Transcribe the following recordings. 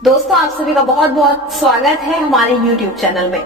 दोस्तों, आप सभी का बहुत बहुत स्वागत है हमारे YouTube चैनल में।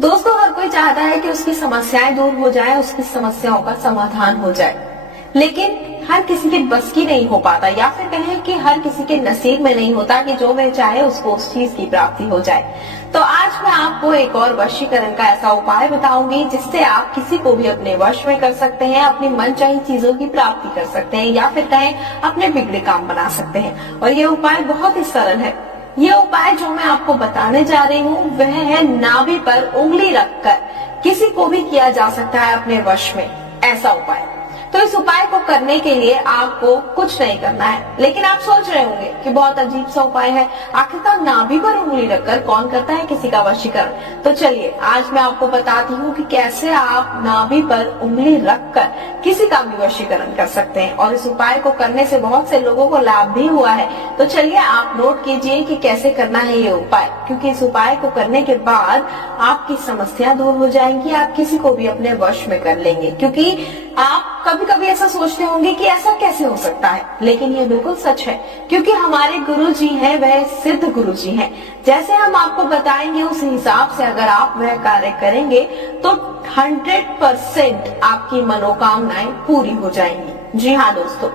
दोस्तों, हर कोई चाहता है कि उसकी समस्याएं दूर हो जाए, उसकी समस्याओं का समाधान हो जाए, लेकिन हर किसी के बस की नहीं हो पाता, या फिर कहें कि हर किसी के नसीब में नहीं होता कि जो वह चाहे उसको उस चीज की प्राप्ति हो जाए। तो आज मैं आपको एक और वशीकरण का ऐसा उपाय बताऊंगी जिससे आप किसी को भी अपने वश में कर सकते हैं, अपनी मनचाही चीजों की प्राप्ति कर सकते हैं, या फिर कहें अपने बिगड़े काम बना सकते हैं। और ये उपाय बहुत ही सरल है। ये उपाय जो मैं आपको बताने जा रही हूँ वह है नाभि पर उंगली रखकर किसी को भी किया जा सकता है अपने वश में, ऐसा उपाय। तो इस उपाय को करने के लिए आपको कुछ नहीं करना है, लेकिन आप सोच रहे होंगे कि बहुत अजीब सा उपाय है, आखिरकार नाभि पर उंगली रखकर कौन करता है किसी का वशीकरण। तो चलिए आज मैं आपको बताती हूँ कि कैसे आप नाभि पर उंगली रखकर किसी का भी वशीकरण कर सकते हैं। और इस उपाय को करने से बहुत से लोगों को लाभ भी हुआ है। तो चलिए आप नोट कीजिए कि कैसे करना है ये उपाय, क्योंकि इस उपाय को करने के बाद आपकी समस्या दूर हो जाएंगी, आप किसी को भी अपने वश में कर लेंगे। क्योंकि आप कभी कभी ऐसा सोचते होंगे कि ऐसा कैसे हो सकता है, लेकिन ये बिल्कुल सच है, क्योंकि हमारे गुरु जी हैं वह सिद्ध गुरु जी हैं। जैसे हम आपको बताएंगे उस हिसाब से अगर आप वह कार्य करेंगे तो 100% आपकी मनोकामनाएं पूरी हो जाएंगी। जी हाँ दोस्तों,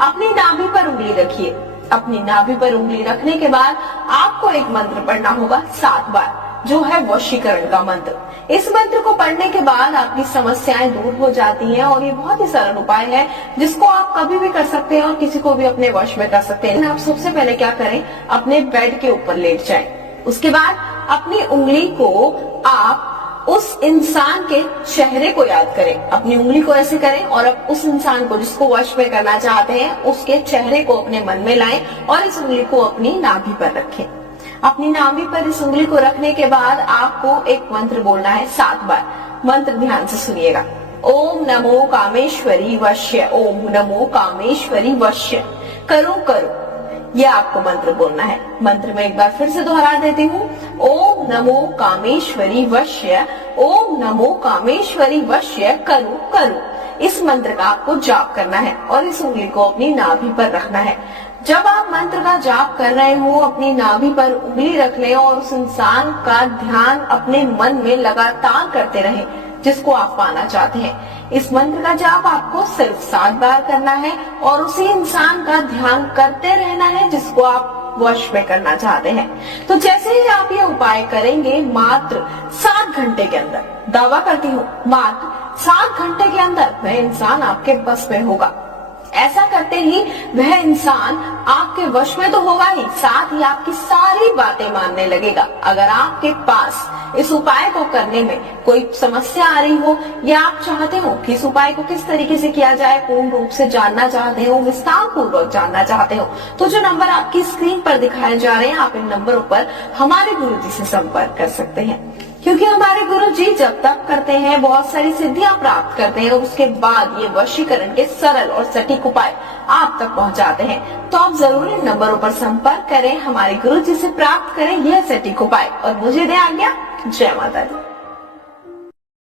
अपनी नाभि पर उंगली रखिए। अपनी नाभि पर उंगली रखने के बाद आपको एक मंत्र पढ़ना होगा 7 बार, जो है वशीकरण का मंत्र। इस मंत्र को पढ़ने के बाद आपकी समस्याएं दूर हो जाती हैं। और ये बहुत ही सरल उपाय है जिसको आप कभी भी कर सकते हैं और किसी को भी अपने वश में कर सकते हैं। आप सबसे पहले क्या करें, अपने बेड के ऊपर लेट जाएं। उसके बाद अपनी उंगली को आप उस इंसान के चेहरे को याद करें। अपनी उंगली को ऐसे करें और अब उस इंसान को जिसको वश में करना चाहते हैं उसके चेहरे को अपने मन में लाएं और इस उंगली को अपनी नाभि पर रखें। अपनी नाभि पर इस उंगली को रखने के बाद आपको एक मंत्र बोलना है 7 बार। मंत्र ध्यान से सुनिएगा। ओम नमो कामेश्वरी वश्य, ओम नमो कामेश्वरी वश्य, करो करो, यह आपको मंत्र बोलना है। मंत्र में एक बार फिर से दोहरा देती हूँ। ओम नमो कामेश्वरी वश्य, ओम नमो कामेश्वरी वश्य, करो करो। इस मंत्र का आपको जाप करना है और इस उंगली को अपनी नाभि पर रखना है। जब आप मंत्र का जाप कर रहे हो अपनी नाभि पर उंगली रख लें और उस इंसान का ध्यान अपने मन में लगातार करते रहें जिसको आप पाना चाहते हैं। इस मंत्र का जाप आपको सिर्फ 7 बार करना है और उसी इंसान का ध्यान करते रहना है जिसको आप वश में करना चाहते हैं। तो जैसे ही आप ये उपाय करेंगे मात्र 7 घंटे के अंदर, दावा करती हूँ मात्र 7 घंटे के अंदर वह इंसान आपके बस में होगा। ऐसा करते ही वह इंसान आपके वश में तो होगा ही, साथ ही आपकी सारी बातें मानने लगेगा। अगर आपके पास इस उपाय को करने में कोई समस्या आ रही हो या आप चाहते हो कि इस उपाय को किस तरीके से किया जाए, पूर्ण रूप से जानना चाहते हो, विस्तार पूर्वक जानना चाहते हो, तो जो नंबर आपकी स्क्रीन पर दिखाए जा रहे हैं आप इन नंबरों पर हमारे गुरुजी से संपर्क कर सकते हैं। क्योंकि हमारे गुरुजी जब तक करते हैं बहुत सारी सिद्धियां प्राप्त करते हैं और उसके बाद ये वशीकरण के सरल और सटीक उपाय आप तक पहुंचाते हैं। तो आप जरूर इन नंबरों पर संपर्क करें, हमारे गुरुजी से प्राप्त करें यह सटीक उपाय और मुझे दें आज्ञा। जय माता दी।